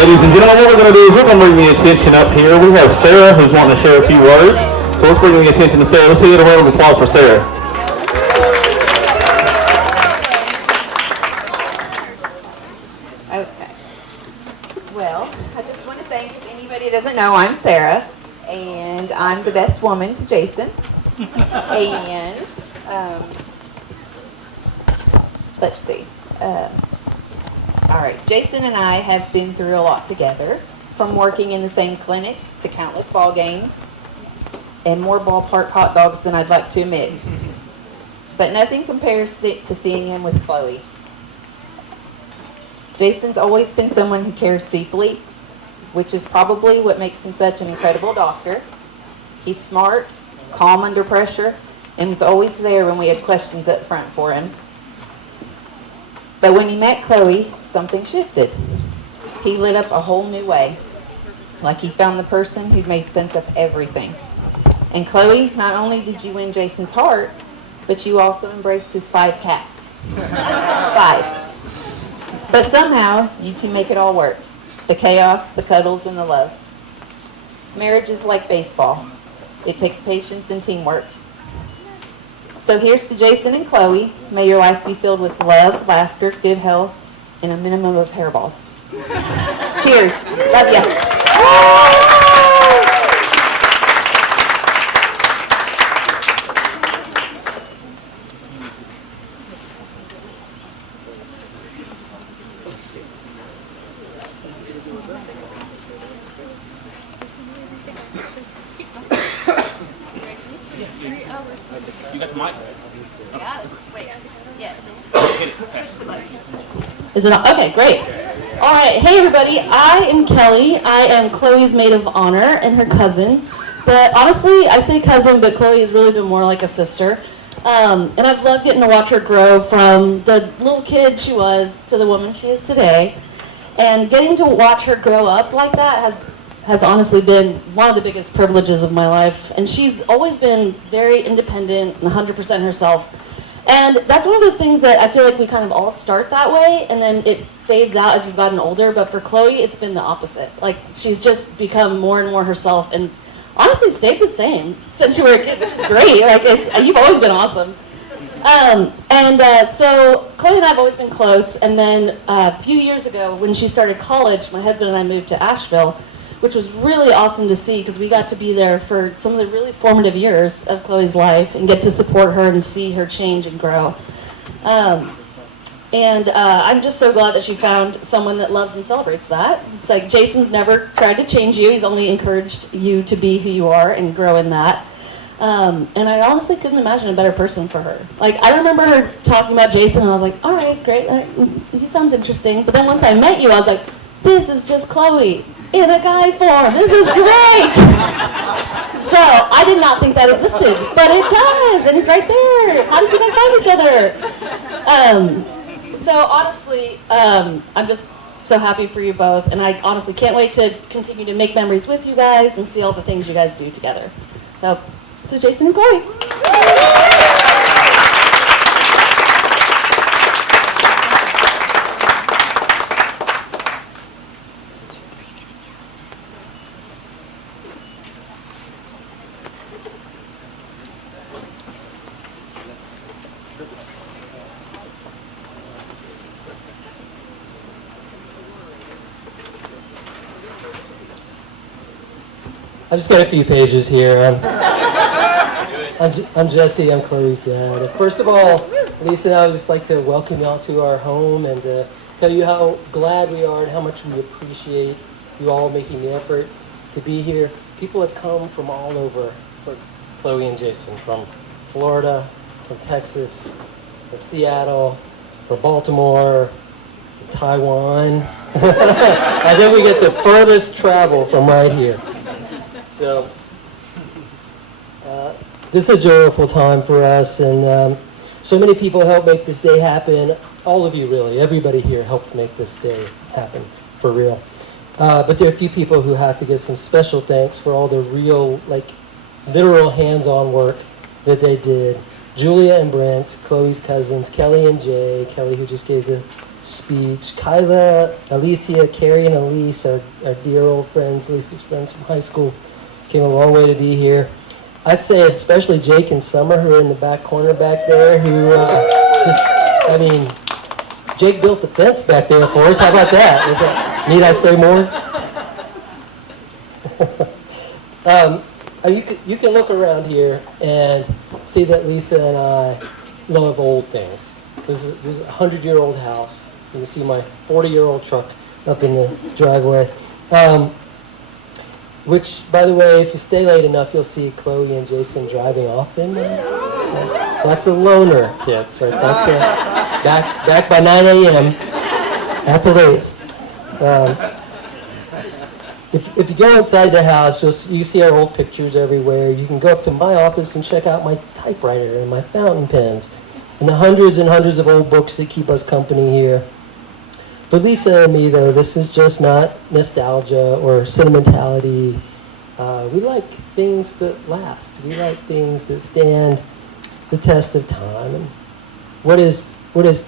Ladies and gentlemen, what we're going to do is we're going to bring the attention up here. We have Sarah who's wanting to share a few words. So let's bring the attention to Sarah. Let's see a round of applause for Sarah. Okay. Well, I just want to say, in case anybody doesn't know, I'm Sarah, and I'm the best woman to Jason. And let's see. All right, Jason and I have been through a lot together, from working in the same clinic to countless ball games and more ballpark hot dogs than I'd like to admit. But nothing compares to seeing him with Chloe. Jason's always been someone who cares deeply, which is probably what makes him such an incredible doctor. He's smart, calm under pressure, and was always there when we had questions up front for him. But when he met Chloe, something shifted. He lit up a whole new way, like he found the person who'd made sense of everything. And Chloe, not only did you win Jason's heart, but you also embraced his 5 cats. 5. But somehow, you two make it all work. The chaos, the cuddles, and the love. Marriage is like baseball. It takes patience and teamwork. So here's to Jason and Chloe. May your life be filled with love, laughter, good health, and a minimum of hairballs. Cheers. Love ya. You got the mic? Got it. Wait. Yes. Push the button. Is it on? Okay, great. All right, hey everybody, I am Kelly. I am Chloe's maid of honor and her cousin. But honestly, I say cousin, but Chloe has really been more like a sister. And I've loved getting to watch her grow from the little kid she was to the woman she is today. And getting to watch her grow up like that has honestly been one of the biggest privileges of my life. And she's always been very independent and 100% herself. And that's one of those things that I feel like we kind of all start that way, and then it fades out as we've gotten older. But for Chloe, it's been the opposite. Like, she's just become more and more herself, and honestly stayed the same since you were a kid, which is great. Like, you've always been awesome. So Chloe and I have always been close. And then a few years ago, when she started college, my husband and I moved to Asheville, which was really awesome to see because we got to be there for some of the really formative years of Chloe's life and get to support her and see her change and grow. I'm just so glad that she found someone that loves and celebrates that. It's like Jason's never tried to change you. He's only encouraged you to be who you are and grow in that. And I honestly couldn't imagine a better person for her. Like, I remember her talking about Jason, and I was like, all right, great. He sounds interesting. But then once I met you, I was like, this is just Chloe in a guy form. This is great. So I did not think that existed, but it does, and it's right there. How did you guys find each other? So honestly, I'm just so happy for you both, and I honestly can't wait to continue to make memories with you guys and see all the things you guys do together. So Jason and Chloe. I just got a few pages here. I'm Jesse. I'm Chloe's dad. First of all, Lisa and I would just like to welcome y'all to our home and tell you how glad we are and how much we appreciate you all making the effort to be here. People have come from all over for Chloe and Jason, from Florida, from Texas, from Seattle, from Baltimore, from Taiwan. I think we get the furthest travel from right here. So, this is a joyful time for us, and so many people helped make this day happen. All of you, really, everybody here helped make this day happen, for real. But there are a few people who have to get some special thanks for all the real, literal hands-on work that they did. Julia and Brent, Chloe's cousins, Kelly and Jay, Kelly who just gave the speech. Kyla, Alicia, Carrie, and Elise, our dear old friends, Lisa's friends from high school, came a long way to be here. I'd say especially Jake and Summer, who are in the back corner back there, who Jake built the fence back there for us. How about that? Need I say more? You can look around here and see that Lisa and I love old things. This is a 100-year-old house. You can see my 40-year-old truck up in the driveway. Which, by the way, if you stay late enough, you'll see Chloe and Jason driving off in there. That's a loner, kids. Right? That's back by 9 a.m. at the latest. If you go inside the house, you see our old pictures everywhere. You can go up to my office and check out my typewriter and my fountain pens and the hundreds and hundreds of old books that keep us company here. For Lisa and me, though, this is just not nostalgia or sentimentality. We like things that last. We like things that stand the test of time. And what is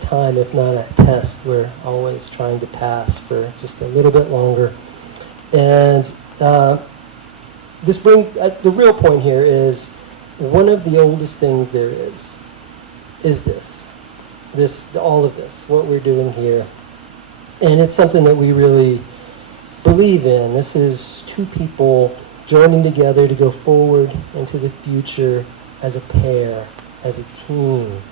time if not a test we're always trying to pass for just a little bit longer? And the real point here is one of the oldest things there is all of this, what we're doing here. And it's something that we really believe in. This is two people joining together to go forward into the future as a pair, as a team,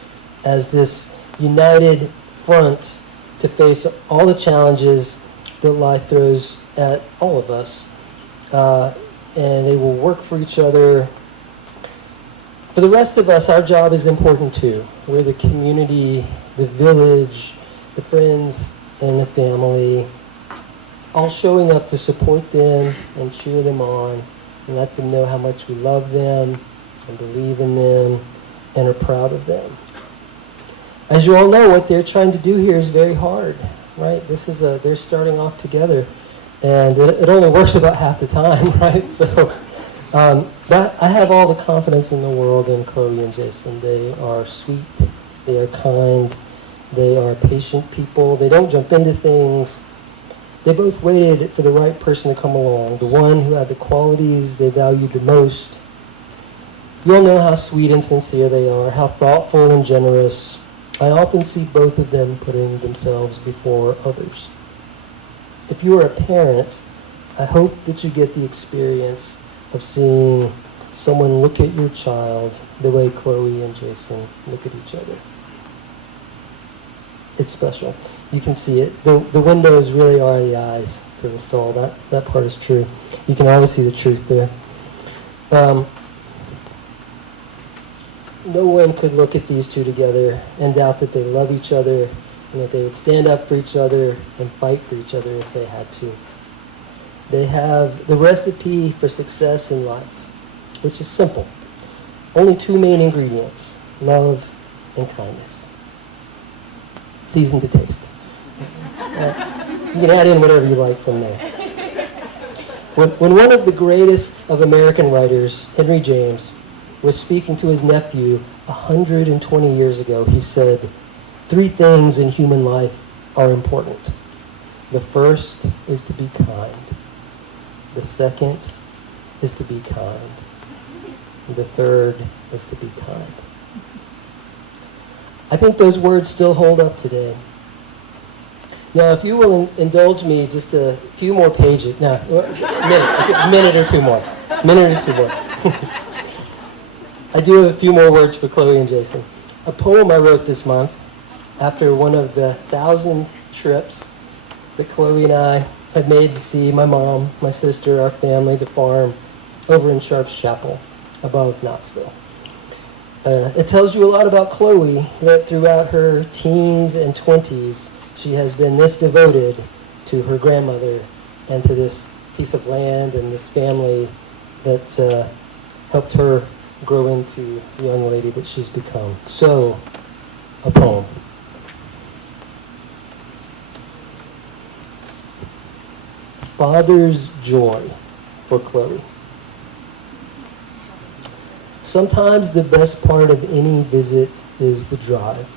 as this united front to face all the challenges that life throws at all of us. And they will work for each other. For the rest of us, our job is important too. We're the community, the village, the friends, and the family, all showing up to support them and cheer them on and let them know how much we love them and believe in them and are proud of them. As you all know, what they're trying to do here is very hard, right? They're starting off together, and it only works about half the time, right? So, but I have all the confidence in the world in Chloe and Jason. They are sweet, they are kind, they are patient people. They don't jump into things. They both waited for the right person to come along, the one who had the qualities they valued the most. You all know how sweet and sincere they are, how thoughtful and generous. I often see both of them putting themselves before others. If you are a parent, I hope that you get the experience of seeing someone look at your child the way Chloe and Jason look at each other. It's special. You can see it. The windows really are the eyes to the soul. That part is true. You can always see the truth there. No one could look at these two together and doubt that they love each other and that they would stand up for each other and fight for each other if they had to. They have the recipe for success in life, which is simple. Only two main ingredients, love and kindness. Seasoned to taste. You can add in whatever you like from there. When one of the greatest of American writers, Henry James, was speaking to his nephew 120 years ago, he said, 3 things in human life are important. The first is to be kind. The second is to be kind. The third is to be kind. I think those words still hold up today. Now, if you will indulge me just a few more pages, minute or two more. I do have a few more words for Chloe and Jason. A poem I wrote this month after one of the 1,000 trips that Chloe and I had made to see my mom, my sister, our family, the farm, over in Sharps Chapel, above Knoxville. It tells you a lot about Chloe, that throughout her teens and 20s, she has been this devoted to her grandmother and to this piece of land and this family that helped her grow into the young lady that she's become. So, a poem. Father's joy for Chloe. Sometimes the best part of any visit is the drive,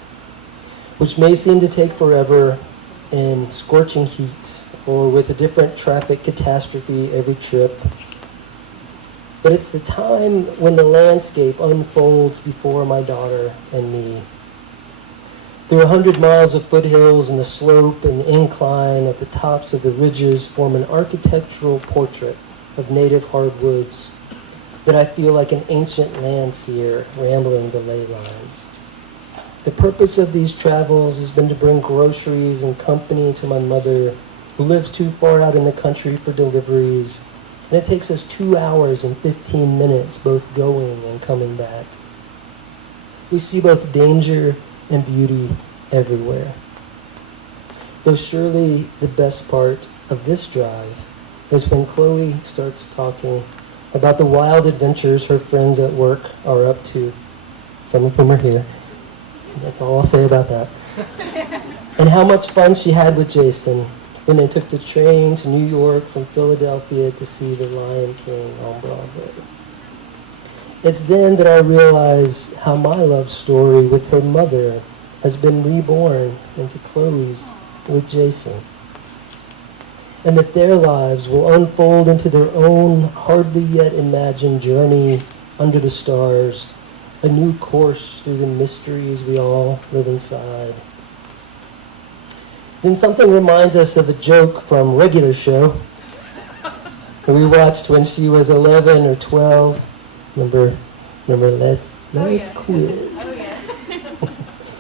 which may seem to take forever, in scorching heat or with a different traffic catastrophe every trip. But it's the time when the landscape unfolds before my daughter and me. Through 100 miles of foothills and the slope and the incline at the tops of the ridges form an architectural portrait of native hardwoods that I feel like an ancient landseer rambling the ley lines. The purpose of these travels has been to bring groceries and company to my mother, who lives too far out in the country for deliveries, and it takes us 2 hours and 15 minutes both going and coming back. We see both danger and beauty everywhere. Though surely the best part of this drive is when Chloe starts talking about the wild adventures her friends at work are up to. Some of them are here. That's all I'll say about that. And how much fun she had with Jason when they took the train to New York from Philadelphia to see The Lion King on Broadway. It's then that I realize how my love story with her mother has been reborn into Chloe's with Jason, and that their lives will unfold into their own hardly yet imagined journey under the stars, a new course through the mysteries we all live inside. Then something reminds us of a joke from Regular Show that we watched when she was 11 or 12. Remember, let's quit.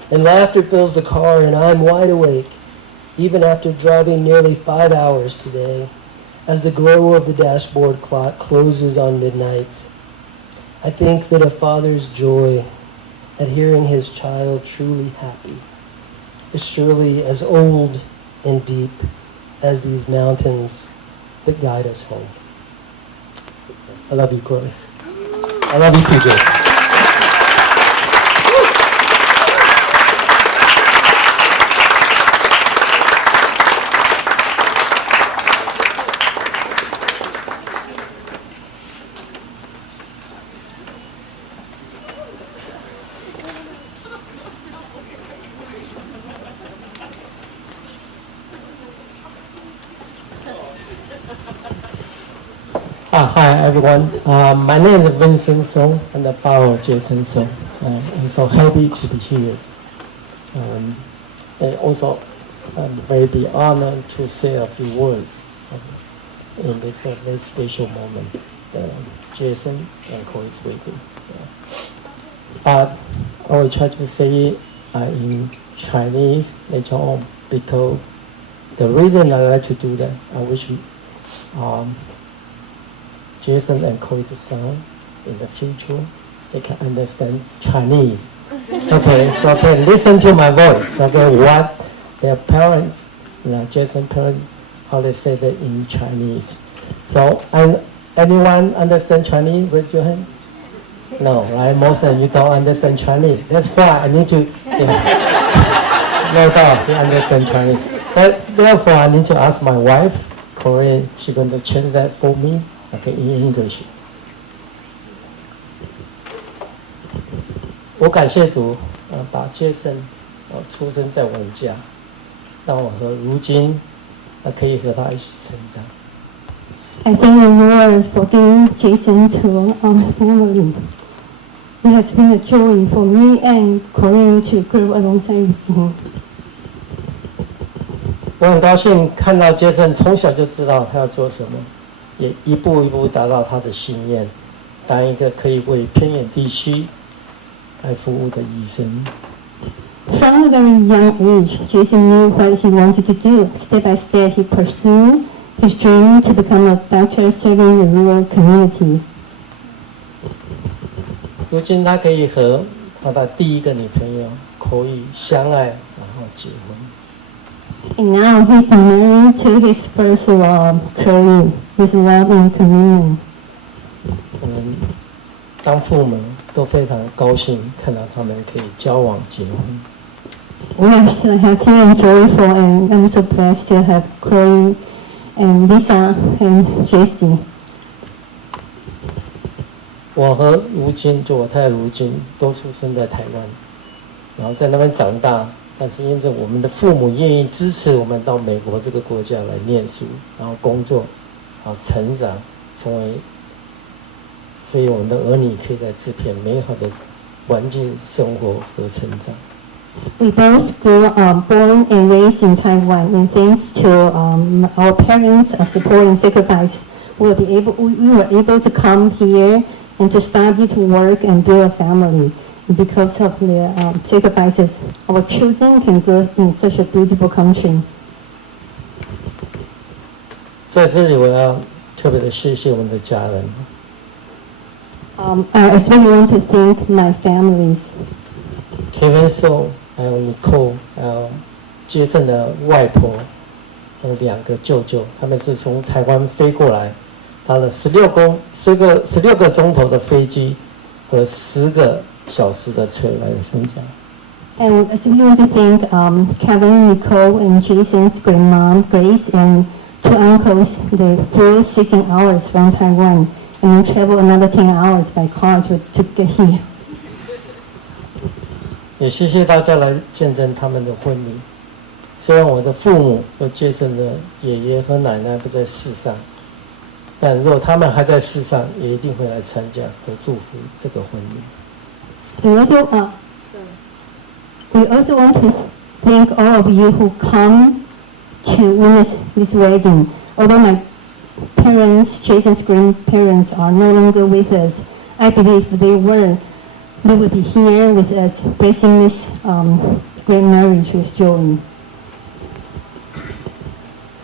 And laughter fills the car, and I'm wide awake, even after driving nearly 5 hours today, as the glow of the dashboard clock closes on midnight. I think that a father's joy at hearing his child truly happy is surely as old and deep as these mountains that guide us home. I love you, Chloe. I love you, PJ. Hi everyone. My name is Vincent Song. I'm the father of Jason Song. I'm so happy to be here. And also, I'm very honored to say a few words in this very special moment. Jason and Chloe's wedding. I will try to say in Chinese later on, because the reason I like to do that, I wish Jason and Chloe's son in the future, they can understand Chinese. Okay, so okay, listen to my voice. Okay, what their parents, Jason's parents, how they say that in Chinese. So, anyone understand Chinese? Raise your hand. No, right? Most of you don't understand Chinese. That's why I need to. No doubt, you understand Chinese. But therefore, I need to ask my wife, Korean. She's going to change that for me. Okay, in English. 我感谢主，把Jason出生在我们家，让我和如今可以和他一起成长。I thank the Lord for giving Jason to our family. It has been a joy for me and Korean to grow alongside with him. 我很高兴看到Jason从小就知道他要做什么。也一步一步达到他的心愿，当一个可以为偏远地区来服务的医生。From a very young age, Jason knew what he wanted to do. Step by step, he pursued his dream to become a doctor serving the rural communities. 如今他可以和他的第一个女朋友Chloe相爱，然后结婚。And now he's married to his first love, Chloe, with love and communion. 我们当父母都非常高兴看到他们可以交往结婚。We are so happy and joyful, and I'm so blessed to have Chloe and Lisa and Jessie. 我和如今，就我太太如今，都出生在台湾，然后在那边长大，但是因着我们的父母愿意支持我们到美国这个国家来念书，然后工作，然后成长，成为，所以我们的儿女可以在这片美好的环境生活和成长。We both born and raised in Taiwan, and thanks to our parents' support and sacrifice, we were able to come here and to study, to work, and build a family. And because of the sacrifices, our children can grow in such a beautiful country. 在这里，我要特别的谢谢我们的家人。I especially want to thank my families. Kevin So 还有 Nicole， 还有杰森的外婆，还有2个舅舅，他们是从台湾飞过来，搭了16个钟头的飞机和10个小时的车来参加。And I especially want to thank Kevin, Nicole, and Jason's grandmom, Grace, and 2 uncles. They flew 16 hours from Taiwan and traveled another 10 hours by car to get here. 也谢谢大家来见证他们的婚礼。虽然我的父母和杰森的爷爷和奶奶不在世上，但若他们还在世上，也一定会来参加和祝福这个婚礼。We also want to thank all of you who come to witness this wedding. Although my parents, Jason's grandparents, are no longer with us, I believe they will be here with us, blessing this great marriage with joy.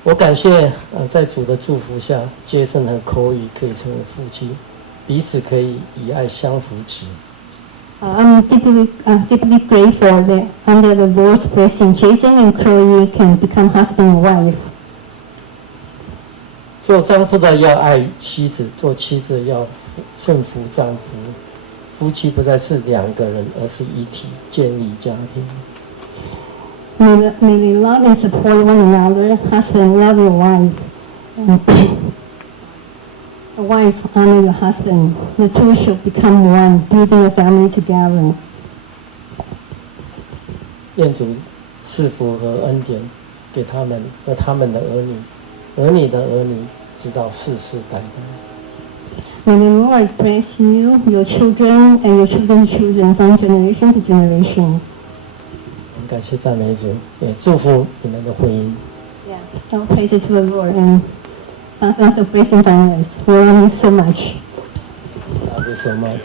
我感谢在主的祝福下，杰森和寇伊可以成为夫妻，彼此可以以爱相扶持。I'm deeply grateful that under the Lord's blessing, Jason and Chloe can become husband and wife. 做丈夫的要爱妻子，做妻子要顺服丈夫。夫妻不再是2个人，而是一体，建立家庭。May they love and support one another. Husband, love your wife. A wife, honor your husband. The two should become one, building a family together. 愿主赐福和恩典给他们和他们的儿女，儿女的儿女，直到世世代代。May the Lord bless you, your children, and your children's children from generation to generations. 感谢赞美主，也祝福你们的婚姻。All praises to the Lord and thanks also blessing from us. We love you so much. Love you so much.